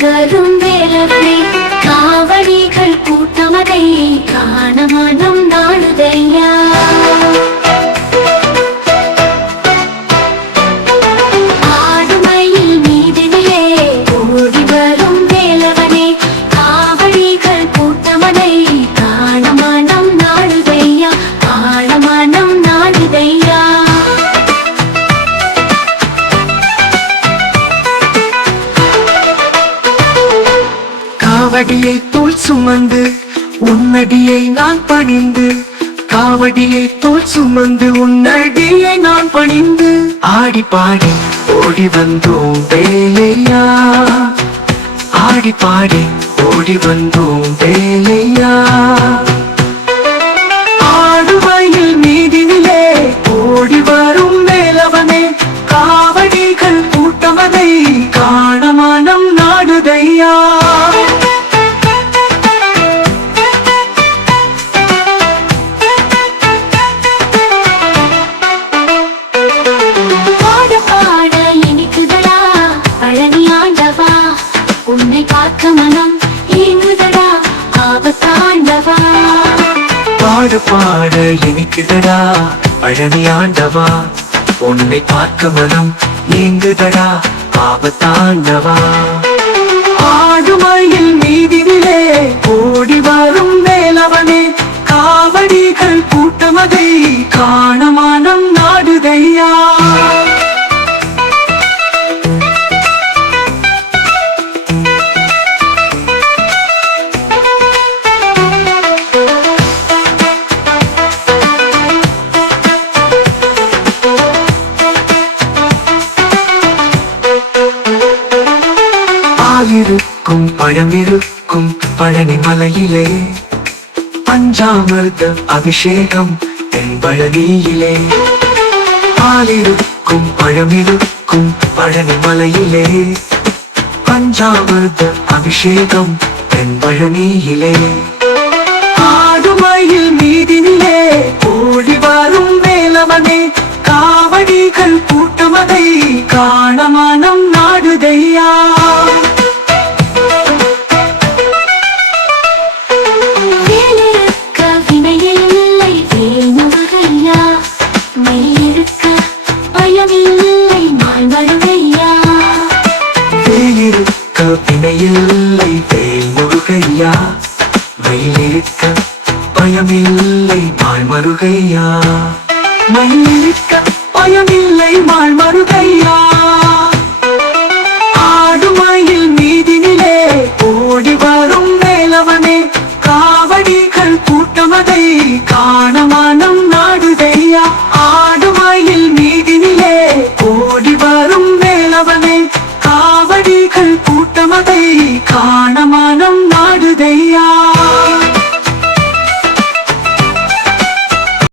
வரும் வேலவே காவடிகள் கூட்டமதை காண மனம் நாடுதையா. ஆடுமயில் மீதினிலே ஓடி வரும் வேலவனே காவடிகள் கூட்டமதை காண மனம் நாடுதையா, காண மனம் நாடுதையா. காவடியை தோள் சுமந்து உன்னடியை நான் பணிந்து, காவடியை தோள் சுமந்து உன்னடியை நான் பணிந்து, ஆடி பாடி ஓடி வந்தோம் வேலையா, ஆடி பாடி ஓடி வந்தோம் வேலையா. ஆடுமயில் மீதினிலே ஓடி வரும் வேலவனே காவடிகள் கூட்டமதை காண மனம் நாடுதையா. உன்னை பார்க்க மனம் ஏங்குதடா ஆபத்தாண்டவா. பாடு பாட இனிக்குதடா பழனி ஆண்டவா, உன்னை பார்க்க மனம் ஏங்குதடா ஆபத்தாண்டவா. ஆடுமயில் மீதினிலே ஓடி வரும் வேலவனே காவடிகள் கூட்டமதை காண மனம் நாடுதையா. இருக்கும் பழமிருக்கும் பழனி மலையிலே பஞ்சாமிர்த அபிஷேகம் என் பழனியிலே. பாலிருக்கும் பழமிருக்கும் பழனி மலையிலே பஞ்சாமிர்த அபிஷேகம் என் பழனியிலே. ஆடுமயில் மீதினிலே ஓடி வரும் வேலவனே காவடிகள் கூட்டமதை காண மனம் நாடுதையா. பிணையில்லை வேல் முருகையா, மயிலிருக்க பயமில்லை மால் மருகையா, மயிலிருக்க பயமில்லை மால் மருகையா.